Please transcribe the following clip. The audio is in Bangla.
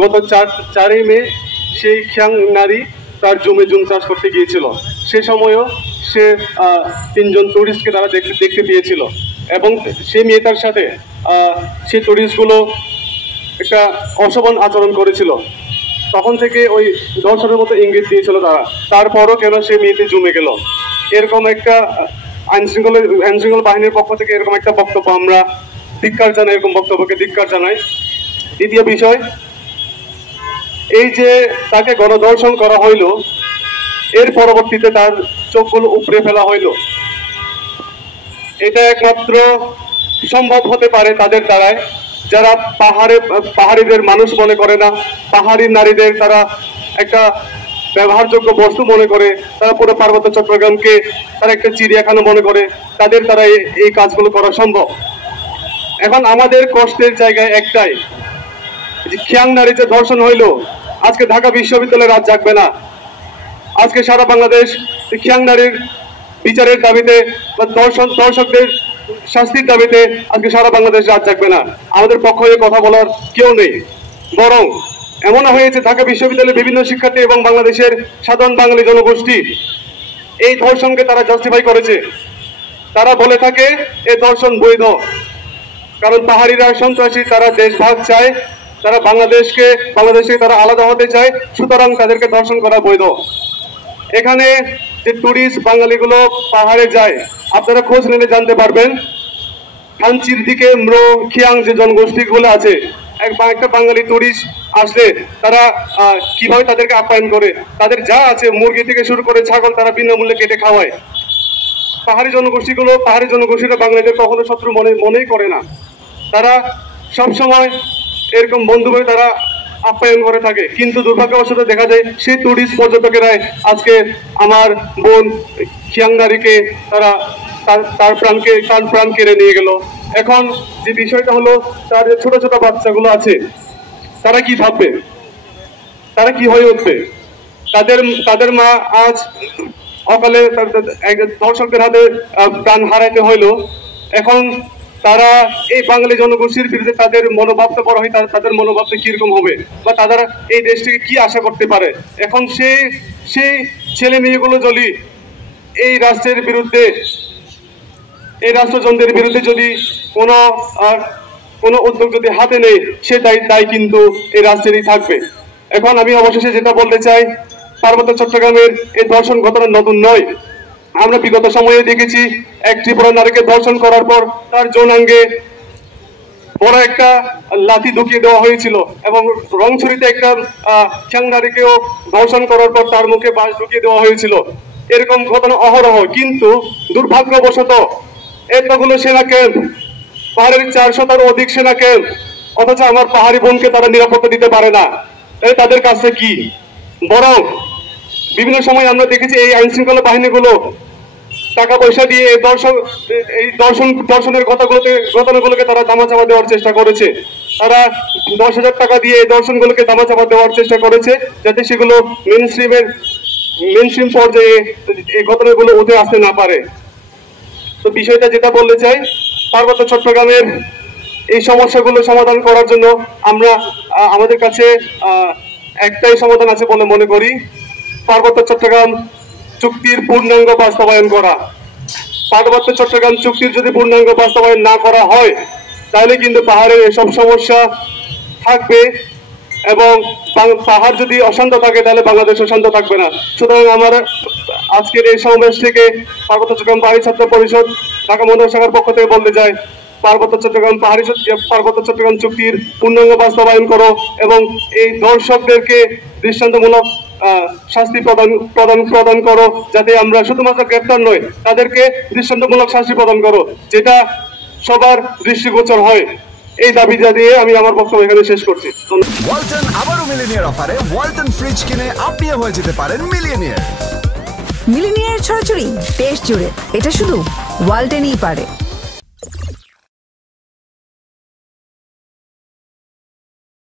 গত 4ই মে সেই খিয়াং নারী তার জমি জুম চাষ করতে গিয়েছিল। সে সময়ও সে 3জন টুরিস্টকে তারা দেখতে পেয়েছিল এবং সেই মেয়েটার সাথে সেই টুরিস্টগুলো একটা অশোভন আচরণ করেছিল। তখন থেকে ওই ধর্ষণের মতো ইঙ্গিত দিয়েছিল তারা। তারপরও কেন সে মেয়েতে জমে গেল? এরকম একটা আইনশৃঙ্খলা বাহিনীর পক্ষ থেকে এরকম একটা বক্তব্য আমরা ধিক্কার জানাই, এরকম বক্তব্যকে ধিক্কার জানাই। দ্বিতীয় বিষয়, এই যে তাকে গণধর্ষণ করা হইল, এর পরবর্তীতে তার চোখগুলো উপড়ে ফেলা হইল, এটা একমাত্র সম্ভব হতে পারে তাদের দ্বারায় যারা পাহাড়িদের মানুষ মনে করে না, পাহাড়ি নারীদের তারা একটা ব্যবহারযোগ্য বস্তু মনে করে, তারা পুরো পার্বত্য চট্টগ্রামকে তারা একটা চিড়িয়াখানা মনে করে, তাদের দ্বারা এই কাজগুলো করা সম্ভব। এখন আমাদের কষ্টের জায়গায় একটাই, যে খিয়াং নারী যে ধর্ষণ হইল, আজকে ঢাকা বিশ্ববিদ্যালয়ে রাত জাগবে না। আজকে সারা বাংলাদেশ খিয়াং নারীর বিচারের দাবিতে বা দর্শকদের শাস্তির দাবিতে আজকে সারা বাংলাদেশ রাত জাগবে না। আমাদের পক্ষ হয়ে কথা বলার কেউ নেই। বরং এমন হয়েছে ঢাকা বিশ্ববিদ্যালয়ের বিভিন্ন শিক্ষার্থী এবং বাংলাদেশের সাধারণ বাঙালি জনগোষ্ঠী এই ধর্ষণকে তারা জাস্টিফাই করেছে। তারা বলে থাকে এই ধর্ষণ বৈধ, কারণ পাহাড়িরা সন্ত্রাসী, তারা দেশভাগ চায়, তারা বাংলাদেশে তারা আলাদা হতে চায়, সুতরাং তাদেরকে ধর্ষণ করা বৈধ। এখানে যে টুরিস্ট বাঙালিগুলো পাহাড়ে যায়, আপনারা খোঁজ নিলে জানতে পারবেন থানচির দিকে খিয়াং যে জনগোষ্ঠীগুলো আছে, একটা বাঙালি টুরিস্ট আসলে তারা কিভাবে তাদেরকে আপ্যায়ন করে, তাদের যা আছে মুরগি থেকে শুরু করে ছাগল তারা বিনামূল্যে কেটে খাওয়ায়। পাহাড়ি জনগোষ্ঠীরা বাঙালিদের কখনো শত্রু মনেই করে না। তারা সবসময় এরকম বন্ধুভাবে তারা আপ্যায়ন করে থাকে। কিন্তু দুর্ভাগ্যবশত দেখা যায় সেই টুরিস্ট পর্যটকেরাই আজকে আমার বোন খিয়াং নারীকে তারা তার প্রাণ কেড়ে নিয়ে গেল। এখন যে বিষয়টা হলো, তার যে ছোট ছোট বাচ্চাগুলো আছে তারা কি ভাববে, তারা কি হয়ে উঠবে? তাদের মা আজ অকালে দর্শকদের হাতে প্রাণ হারাইতে হইল। এখন তারা এই বাঙালি জনগোষ্ঠীর বিরুদ্ধে তাদের মনোভাবটা বড় হয়, তাদের মনোভাবটা কিরকম হবে বা তারা এই দেশ থেকে কি আশা করতে পারে? এখন সেই ছেলে মেয়েগুলো যদি এই রাষ্ট্রের বিরুদ্ধে, এই রাষ্ট্রযন্ত্রের বিরুদ্ধে যদি কোনো উদ্যোগ যদি হাতে নেই, সে দায় কিন্তু এই রাষ্ট্রেরই থাকবে। এখন আমি অবশেষে যেটা বলতে চাই, পার্বত্য চট্টগ্রামের এই ধর্ষণ ঘটনা নতুন নয়। আমরা বিগত সময়ে দেখেছি এক ত্রিপুরা নারীকে ধর্ষণ করার পর তার যৌনাঙ্গে বড় একটা লাঠি ঢুকিয়ে দেওয়া হয়েছিল এবং রংছড়িতে একটা খিয়াং নারীকেও ধর্ষণ করার পর তার মুখে বাঁশ ঢুকিয়ে দেওয়া হয়েছিল। এরকম ঘটনা অহরহ। কিন্তু দুর্ভাগ্যবশত এতগুলো সেনা ক্যাম্প, পাহাড়ের 400-টার অধিক সেনা ক্যাম্প, অথচ আমার পাহাড়ি বোনকে তারা নিরাপত্তা দিতে পারে না। তাদের কাছে কি? বরং বিভিন্ন সময় আমরা দেখেছি এই আইনশৃঙ্খলা বাহিনীগুলো টাকা পয়সা দিয়ে এই দর্শনের ঘটনাগুলোকে তারা দামাচাপা দেওয়ার চেষ্টা করেছে। তারা 10,000 টাকা দিয়ে এই দর্শনগুলোকে দামাচাপা দেওয়ার চেষ্টা করেছে, যাতে সেগুলো মেনস্ট্রিম পর্যায়ে এই ঘটনাগুলো উঠে আসতে না পারে। তো বিষয়টা যেটা বলতে চাই, পার্বত্য চট্টগ্রামের এই সমস্যাগুলো সমাধান করার জন্য আমাদের কাছে একটাই সমাধান আছে বলে মনে করি, পার্বত্য চট্টগ্রাম চুক্তির পূর্ণাঙ্গ বাস্তবায়ন করা। পার্বত্য চট্টগ্রাম চুক্তির যদি পূর্ণাঙ্গ বাস্তবায়ন না করা হয়, তাহলে কিন্তু পাহাড়ের এসব সমস্যা থাকবে এবং পাহাড় যদি অশান্ত থাকে তাহলে বাংলাদেশ শান্ত থাকবে না। সুতরাং আমার আজকের এই সমাবেশ থেকে পার্বত্য চট্টগ্রাম পাহাড়ি ছাত্র পরিষদ ঢাকা মহানগর শাখার পক্ষ থেকে বলতে চাই, পার্বত্য চট্টগ্রাম চুক্তির পূর্ণাঙ্গ বাস্তবায়ন করো এবং এই দর্শকদেরকে দৃষ্টান্তমূলক শাস্তি প্রদান করো, যাতে আমরা শুধুমাত্র গ্রেফতার নয়, তাদেরকে দৃষ্টান্তমূলক শাস্তি প্রদান করো, যেটা সবার দৃষ্টিগোচর হয়। এই দাবি জানিয়ে আমি আমার বক্তব্য এখানে শেষ করছি। ওয়ালটন আবারও মিলিনিয়ার অফারে ওয়ালটন ফ্রিজ কিনে আপনিও হয়ে যেতে পারেন মিলিয়নিয়ার। মিলিনিয়ার ছড়াছড়ি দেশ জুড়ে, এটা শুধু ওয়ালটনই পারে।